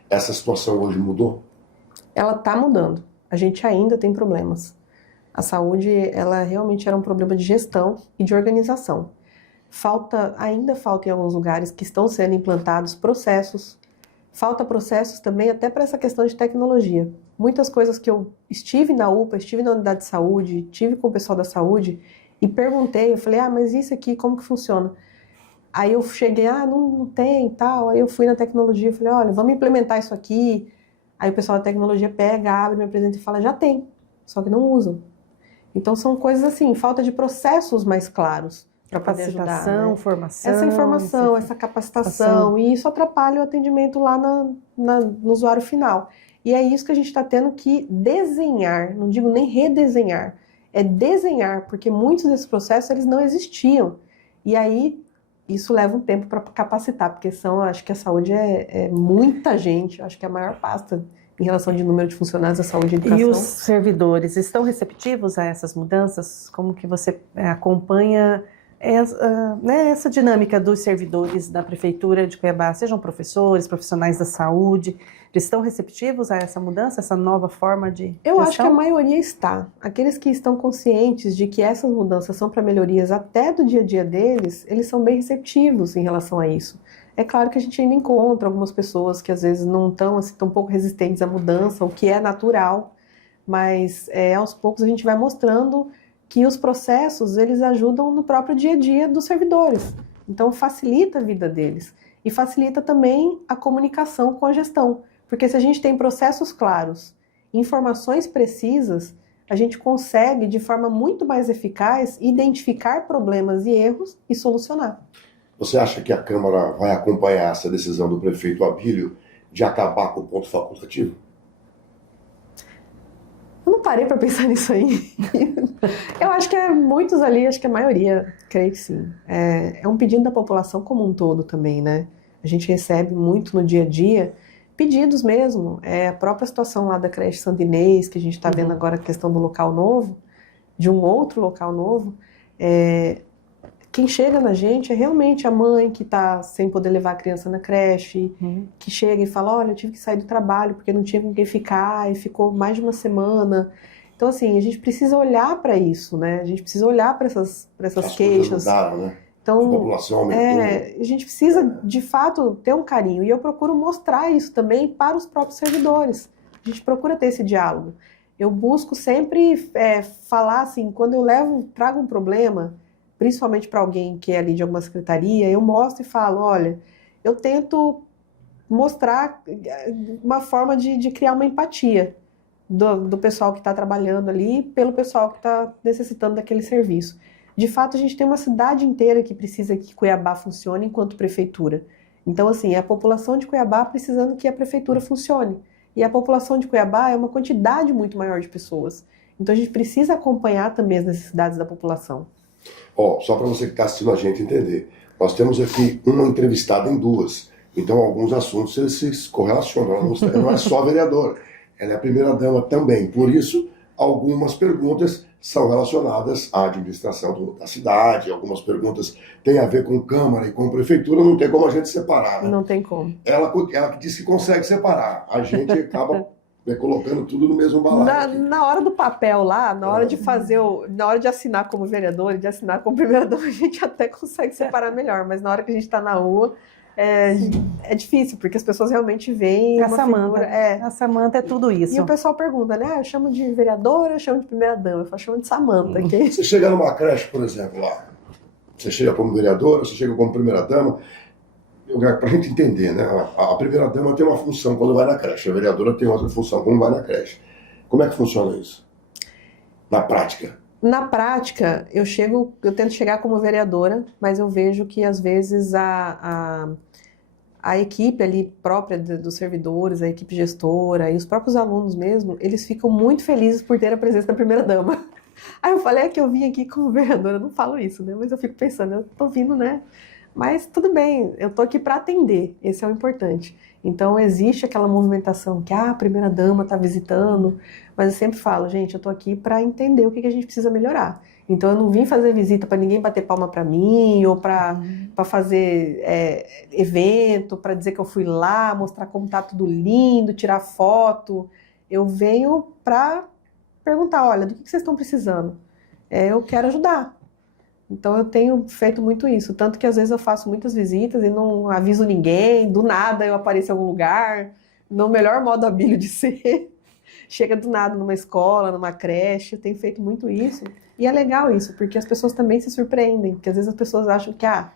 essa situação hoje mudou? Ela está mudando. A gente ainda tem problemas. A saúde, ela realmente era um problema de gestão e de organização. Ainda falta em alguns lugares que estão sendo implantados processos. Falta processos também até para essa questão de tecnologia. Muitas coisas que eu estive na UPA, estive na unidade de saúde, estive com o pessoal da saúde e perguntei, eu falei, mas isso aqui, como que funciona? Aí eu cheguei, não tem e tal. Aí eu fui na tecnologia e falei, olha, vamos implementar isso aqui. Aí o pessoal da tecnologia pega, abre, me apresenta e fala, já tem, só que não usam. Então são coisas assim, falta de processos mais claros para poder ajudar. Capacitação, né? formação. Essa informação, essa capacitação, e isso atrapalha o atendimento lá no usuário final. E é isso que a gente está tendo que desenhar, não digo nem redesenhar, é desenhar, porque muitos desses processos eles não existiam. E aí isso leva um tempo para capacitar, porque acho que a saúde é muita gente, acho que é a maior pasta em relação de número de funcionários da saúde e educação. E os servidores estão receptivos a essas mudanças? Como que você acompanha essa dinâmica dos servidores da Prefeitura de Cuiabá, sejam professores, profissionais da saúde, eles estão receptivos a essa mudança, essa nova forma de gestão? Eu acho que a maioria está. Aqueles que estão conscientes de que essas mudanças são para melhorias até do dia a dia deles, eles são bem receptivos em relação a isso. É claro que a gente ainda encontra algumas pessoas que às vezes não estão assim, tão um pouco resistentes à mudança, o que é natural, mas aos poucos a gente vai mostrando que os processos eles ajudam no próprio dia a dia dos servidores. Então facilita a vida deles e facilita também a comunicação com a gestão, porque se a gente tem processos claros, informações precisas, a gente consegue de forma muito mais eficaz identificar problemas e erros e solucionar. Você acha que a Câmara vai acompanhar essa decisão do prefeito Abílio de acabar com o ponto facultativo? Eu não parei para pensar nisso aí. Eu acho que muitos ali, acho que a maioria, creio que sim. É um pedido da população como um todo também, né? A gente recebe muito no dia a dia pedidos mesmo. A própria situação lá da creche Santo Inês, que a gente está vendo agora a questão do local novo, de um outro local novo. Quem chega na gente é realmente a mãe que está sem poder levar a criança na creche, que chega e fala, olha, eu tive que sair do trabalho porque não tinha com quem ficar e ficou mais de uma semana. Então, assim, a gente precisa olhar para isso, né? A gente precisa olhar para essas queixas. Mudaram, né? Então, a população aumentou. A gente precisa, de fato, ter um carinho. E eu procuro mostrar isso também para os próprios servidores. A gente procura ter esse diálogo. Eu busco sempre falar, assim, quando eu trago um problema, principalmente para alguém que é ali de alguma secretaria, eu mostro e falo, olha, eu tento mostrar uma forma de criar uma empatia do pessoal que está trabalhando ali pelo pessoal que está necessitando daquele serviço. De fato, a gente tem uma cidade inteira que precisa que Cuiabá funcione enquanto prefeitura. Então, assim, é a população de Cuiabá precisando que a prefeitura funcione. E a população de Cuiabá é uma quantidade muito maior de pessoas. Então, a gente precisa acompanhar também as necessidades da população. Só para você que está assistindo a gente entender, nós temos aqui uma entrevistada em duas, então alguns assuntos eles se correlacionam, não é só a vereadora, ela é a primeira-dama também, por isso algumas perguntas são relacionadas à administração da cidade, algumas perguntas têm a ver com Câmara e com Prefeitura, não tem como a gente separar, né? Não tem como. Ela diz que consegue separar, a gente acaba colocando tudo no mesmo balaio. Na hora do papel lá, na hora de fazer, na hora de assinar como vereador e de assinar como primeira-dama, a gente até consegue separar melhor, mas na hora que a gente está na rua, é difícil, porque as pessoas realmente veem A Samanta. figura... A Samanta é tudo isso. E o pessoal pergunta, né? Eu chamo de vereadora, eu chamo de primeira-dama, eu falo, chamo de Samanta. Que... Você chega numa creche, por exemplo, lá, você chega como vereadora, você chega como primeira-dama, para a gente entender, né? A primeira-dama tem uma função quando vai na creche, a vereadora tem outra função quando vai na creche. Como é que funciona isso? Na prática? Na prática, eu tento chegar como vereadora, mas eu vejo que às vezes a equipe ali própria dos servidores, a equipe gestora e os próprios alunos mesmo, eles ficam muito felizes por ter a presença da primeira-dama. Aí eu falei, que eu vim aqui como vereadora, eu não falo isso, né? Mas eu fico pensando, eu tô vindo, né? Mas tudo bem, eu tô aqui para atender, esse é o importante. Então existe aquela movimentação que a primeira-dama tá visitando, mas eu sempre falo, gente, eu tô aqui para entender o que a gente precisa melhorar. Então eu não vim fazer visita para ninguém bater palma para mim, ou para fazer evento, para dizer que eu fui lá, mostrar como tá tudo lindo, tirar foto. Eu venho para perguntar, olha, do que vocês estão precisando? Eu quero ajudar. Então eu tenho feito muito isso, tanto que às vezes eu faço muitas visitas e não aviso ninguém, do nada eu apareço em algum lugar, no melhor modo habilho de ser, chega do nada numa escola, numa creche, eu tenho feito muito isso. E é legal isso, porque as pessoas também se surpreendem, porque às vezes as pessoas acham que, ela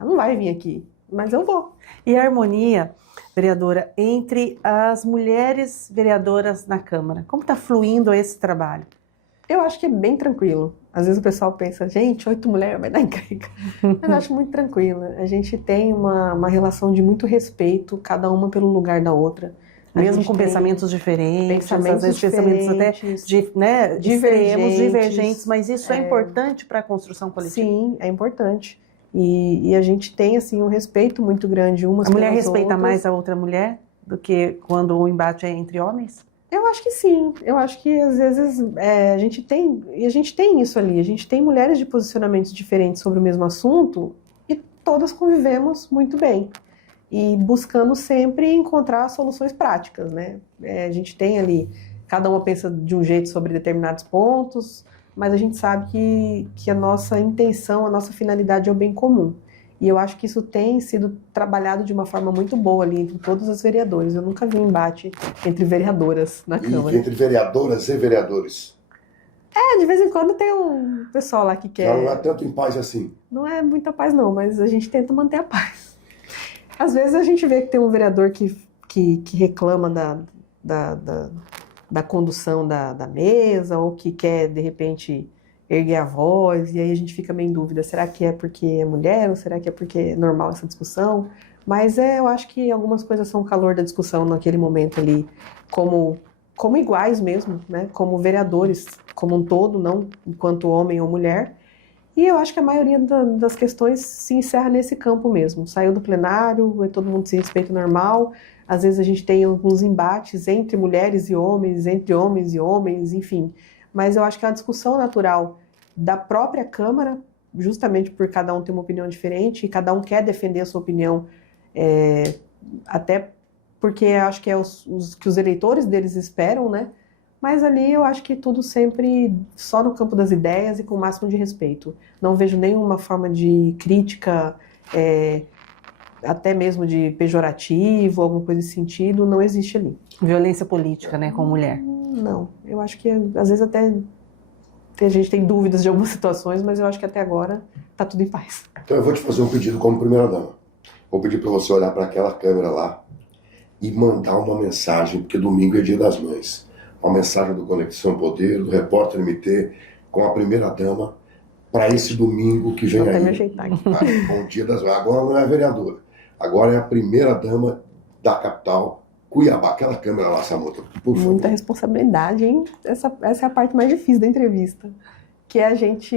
não vai vir aqui, mas eu vou. E a harmonia, vereadora, entre as mulheres vereadoras na Câmara, como está fluindo esse trabalho? Eu acho que é bem tranquilo. Às vezes o pessoal pensa, gente, 8 mulheres vai dar encrenca. Mas eu acho muito tranquilo. A gente tem uma relação de muito respeito, cada uma pelo lugar da outra. Mesmo com pensamentos diferentes, às vezes pensamentos até divergentes, mas isso é importante para a construção coletiva. Sim, é importante. E a gente tem assim um respeito muito grande umas pelas outras. A mulher respeita mais a outra mulher do que quando o embate é entre homens? Eu acho que sim, eu acho que às vezes a gente tem isso ali, a gente tem mulheres de posicionamentos diferentes sobre o mesmo assunto e todas convivemos muito bem e buscando sempre encontrar soluções práticas, né? A gente tem ali, cada uma pensa de um jeito sobre determinados pontos, mas a gente sabe que a nossa intenção, a nossa finalidade é o bem comum. E eu acho que isso tem sido trabalhado de uma forma muito boa ali entre todos os vereadores. Eu nunca vi um embate entre vereadoras na Câmara. E entre vereadoras e vereadores? De vez em quando tem um pessoal lá que quer... Já não é tanto em paz assim? Não é muita paz não, mas a gente tenta manter a paz. Às vezes a gente vê que tem um vereador que reclama da condução da mesa, ou que quer, de repente... erguer a voz, e aí a gente fica meio em dúvida, será que é porque é mulher, ou será que é porque é normal essa discussão? Mas eu acho que algumas coisas são o calor da discussão naquele momento ali, como iguais mesmo, né? Como vereadores, como um todo, não enquanto homem ou mulher. E eu acho que a maioria das questões se encerra nesse campo mesmo. Saiu do plenário, todo mundo se respeita normal, às vezes a gente tem alguns embates entre mulheres e homens, entre homens e homens, enfim... Mas eu acho que é uma discussão natural da própria Câmara, justamente por cada um ter uma opinião diferente, e cada um quer defender a sua opinião, até porque acho que é que os eleitores deles esperam, né? Mas ali eu acho que tudo sempre só no campo das ideias e com o máximo de respeito. Não vejo nenhuma forma de crítica, até mesmo de pejorativo, alguma coisa nesse sentido, não existe ali. Violência política, né, com mulher? Não, eu acho que às vezes até a gente tem dúvidas de algumas situações, mas eu acho que até agora tá tudo em paz. Então eu vou te fazer um pedido como primeira-dama. Vou pedir para você olhar para aquela câmera lá e mandar uma mensagem, porque domingo é Dia das Mães. Uma mensagem do Conexão Poder, do Repórter MT, com a primeira-dama, para esse domingo que vem aí. Vou até me ajeitar aqui. Bom Dia das Mães. Agora não é a vereadora, agora é a primeira-dama da capital, Cuiabá. Aquela câmera lá, Samanta, por favor. Muita responsabilidade, hein? Essa é a parte mais difícil da entrevista, que é a gente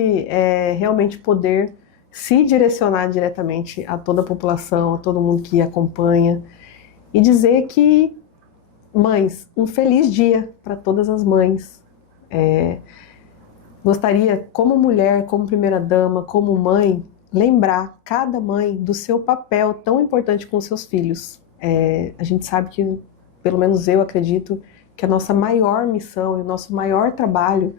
realmente poder se direcionar diretamente a toda a população, a todo mundo que acompanha, e dizer que, mães, um feliz dia para todas as mães. Gostaria, como mulher, como primeira-dama, como mãe, lembrar cada mãe do seu papel tão importante com os seus filhos. A gente sabe que, pelo menos eu acredito, que a nossa maior missão e o nosso maior trabalho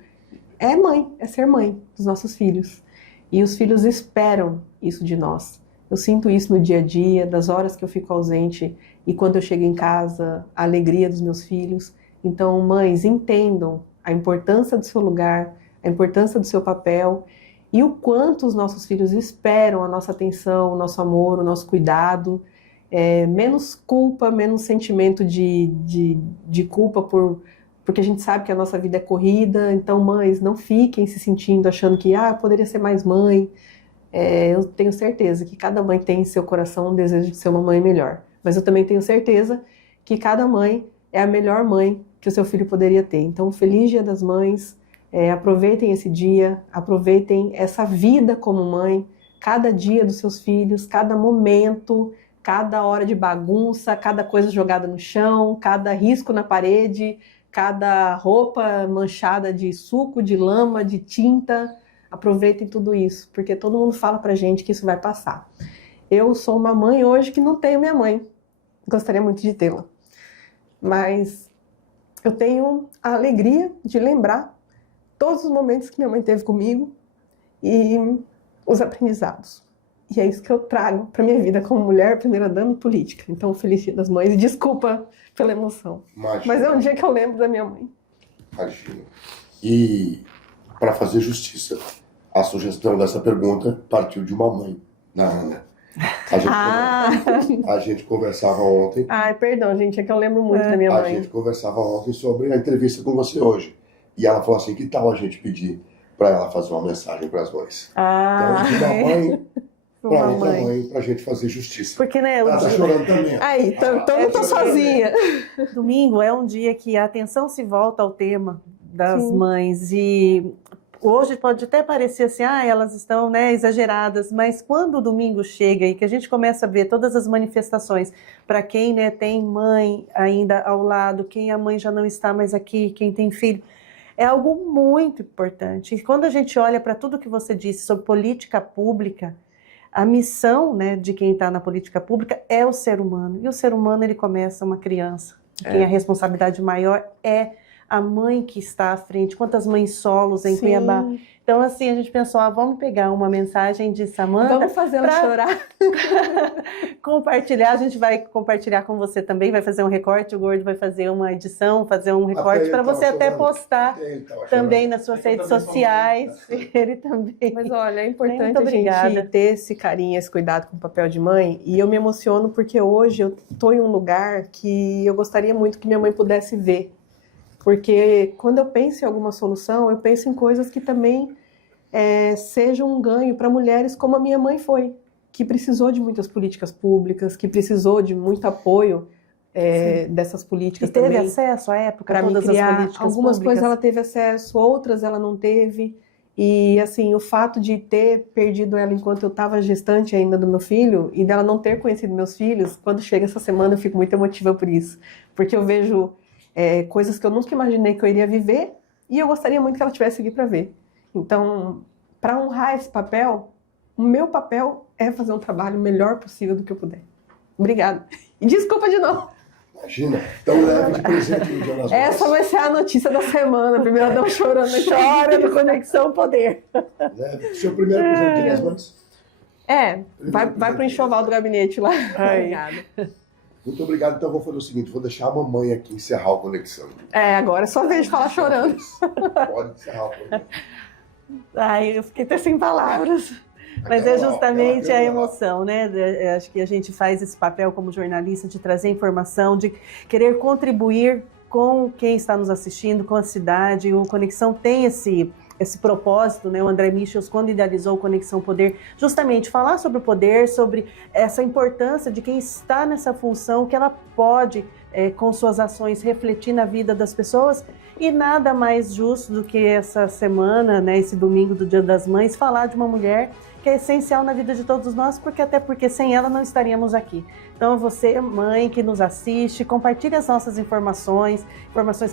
é mãe, é ser mãe dos nossos filhos. E os filhos esperam isso de nós. Eu sinto isso no dia a dia, das horas que eu fico ausente e quando eu chego em casa, a alegria dos meus filhos. Então, mães, entendam a importância do seu lugar, a importância do seu papel e o quanto os nossos filhos esperam a nossa atenção, o nosso amor, o nosso cuidado. Menos culpa, menos sentimento de culpa porque a gente sabe que a nossa vida é corrida. Então, mães, não fiquem se sentindo, achando que eu poderia ser mais mãe. Eu tenho certeza que cada mãe tem em seu coração um desejo de ser uma mãe melhor. Mas eu também tenho certeza que cada mãe é a melhor mãe que o seu filho poderia ter. Então, feliz Dia das Mães, aproveitem esse dia, aproveitem essa vida como mãe, cada dia dos seus filhos, cada momento, cada hora de bagunça, cada coisa jogada no chão, cada risco na parede, cada roupa manchada de suco, de lama, de tinta. Aproveitem tudo isso, porque todo mundo fala pra gente que isso vai passar. Eu sou uma mãe hoje que não tenho minha mãe. Gostaria muito de tê-la. Mas eu tenho a alegria de lembrar todos os momentos que minha mãe teve comigo e os aprendizados. E é isso que eu trago para minha vida como mulher, primeira-dama e política. Então, feliz Dia das Mães e desculpa pela emoção. Imagina. Mas é um dia que eu lembro da minha mãe. Imagina. E, para fazer justiça, a sugestão dessa pergunta partiu de uma mãe, da Ana. A gente conversava ontem. Ai, perdão, gente, é que eu lembro muito da minha A mãe. gente conversava ontem sobre a entrevista com você hoje. E ela falou assim, que tal a gente pedir para ela fazer uma mensagem para as mães? Então, de uma mãe para outra mãe, para a gente fazer justiça. Porque, né, Ela tá chorando também. Aí, então não tô sozinha. Domingo é um dia que a atenção se volta ao tema das Sim. mães e hoje pode até parecer assim, elas estão, né, exageradas, mas quando o domingo chega e que a gente começa a ver todas as manifestações, para quem, né, tem mãe ainda ao lado, quem a mãe já não está mais aqui, quem tem filho, é algo muito importante. E quando a gente olha para tudo que você disse sobre política pública, a missão, né, de quem está na política pública é o ser humano. E o ser humano, ele começa uma criança. Quem a responsabilidade maior é a mãe que está à frente. Quantas mães solos em Cuiabá. Então, assim, a gente pensou, vamos pegar uma mensagem de Samanta. Vamos fazer ela chorar. Compartilhar, a gente vai compartilhar com você também, vai fazer um recorte, o Gordo vai fazer uma edição, fazer um recorte para você até postar também nas suas redes sociais. Ele também. Mas olha, é importante Muito a gente ter esse carinho, esse cuidado com o papel de mãe. E eu me emociono porque hoje eu estou em um lugar que eu gostaria muito que minha mãe pudesse ver. Porque quando eu penso em alguma solução, eu penso em coisas que também sejam um ganho para mulheres como a minha mãe foi, que precisou de muitas políticas públicas, que precisou de muito apoio dessas políticas e teve também. Acesso à época para me todas criar. as políticas Algumas públicas. coisas ela teve acesso, outras ela não teve. E assim, o fato de ter perdido ela enquanto eu estava gestante ainda do meu filho e dela não ter conhecido meus filhos, quando chega essa semana eu fico muito emotiva por isso. Porque eu vejo coisas que eu nunca imaginei que eu iria viver e eu gostaria muito que ela tivesse aqui para ver. Então, para honrar esse papel, o meu papel é fazer um trabalho melhor possível do que eu puder. Obrigada. E desculpa de novo. Imagina, tão leve de presente no Dia das Mães. Essa vai ser a notícia da semana. A primeira dama chorando. Chora no Conexão Poder. Leve. Seu primeiro presente de Dia das Mães? Vai pro enxoval do gabinete lá. Obrigada. Muito obrigado. Então, eu vou fazer o seguinte, vou deixar a mamãe aqui encerrar o Conexão. Agora é só vez de falar chorando. Pode encerrar o Conexão. Eu fiquei até sem palavras. Mas é justamente a emoção, né? Acho que a gente faz esse papel como jornalista de trazer informação, de querer contribuir com quem está nos assistindo, com a cidade. O Conexão tem esse propósito, né? O André Michels, quando idealizou o Conexão Poder, justamente falar sobre o poder, sobre essa importância de quem está nessa função, que ela pode, com suas ações, refletir na vida das pessoas. E nada mais justo do que essa semana, né, esse domingo do Dia das Mães, falar de uma mulher que é essencial na vida de todos nós, até porque sem ela não estaríamos aqui. Então você, mãe que nos assiste, compartilhe as nossas informações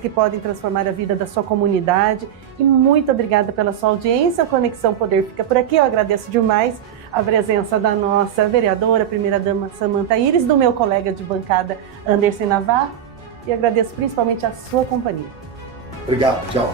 que podem transformar a vida da sua comunidade. E muito obrigada pela sua audiência. O Conexão Poder fica por aqui. Eu agradeço demais a presença da nossa vereadora, primeira-dama Samanta Iris, do meu colega de bancada Anderson Navarro. e agradeço principalmente a sua companhia. Obrigado, tchau.